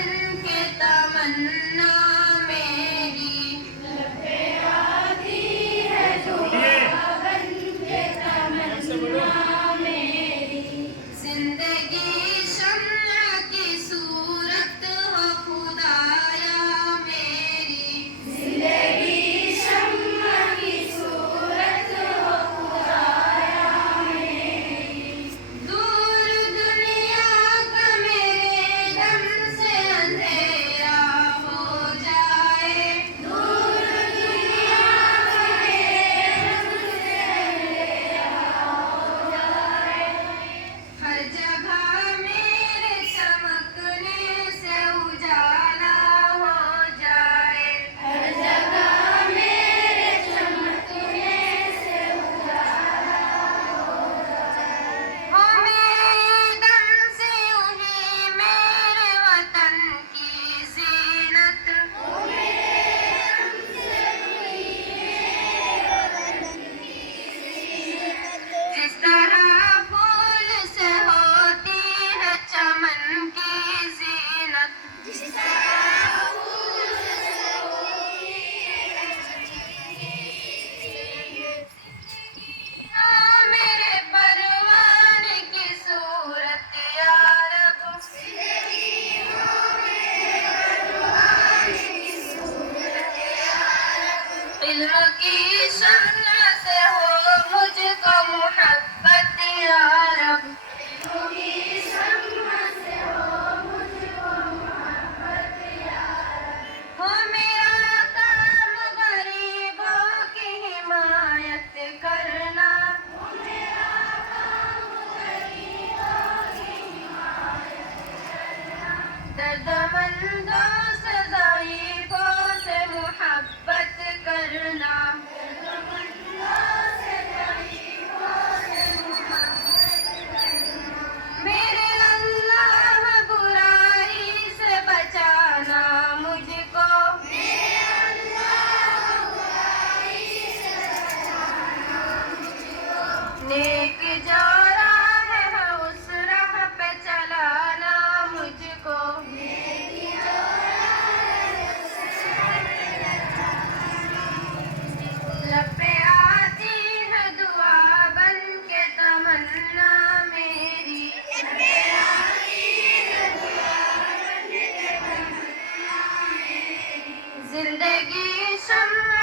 बन के तमन्ना मेरी, आती है दुआ बन के तमन्ना मेरी। जिंदगी शम्मा की सूरत हो खुदाया मेरी, जिंदगी शम्मा की सूरत हो खुदाया मेरी। दूर दुनिया का मेरे दम से अंधेरा हो जाए, दूर दुनिया का मेरे दम से अंधेरा हो जाए। हर जगह मेरे चमकने से उजाला हो जाए, हर जगह मेरे चमकने से उजाला हो जाए। हो मेरे दम से उन्हीं मेरे वतन की ज़ीनत, हो मेरे दम से उन्हीं मेरे वतन की ज़ीनत। जिस तरह फूल से होती है चमन की ज़ीनत, जिस तरह फूल से होती है चमन की ज़ीनत। हाँ मेरे परवाने की सूरत या रब, जिंदगी हो मेरे परवाने की सूरत या रब। इल्म की शम्मा से हो मुझको मोहब्बत या रब, इल्म की शम्मा से हो मुझको मोहब्बत या रब। हो मेरा काम गरीबों की हिमायत करना, हो मेरा काम गरीबों की हिमायत करना। दर्दमंदों से ज़ईफ़ों से मोहब्बत करना, दर्दमंदों से ज़ईफ़ों से मोहब्बत करना। मेरे अल्लाह बुराई से बचाना मुझको, मेरे अल्लाह बुराई से बचाना मुझको। नेक जो राह है उस राह पे चलाना मुझको, नेक जो राह है उस राह पे चलाना मुझको। लब पे आती है दुआ बन के तमन्ना मेरी, लब पे आती है दुआ बन के तमन्ना मेरी। जिंदगी शम्मा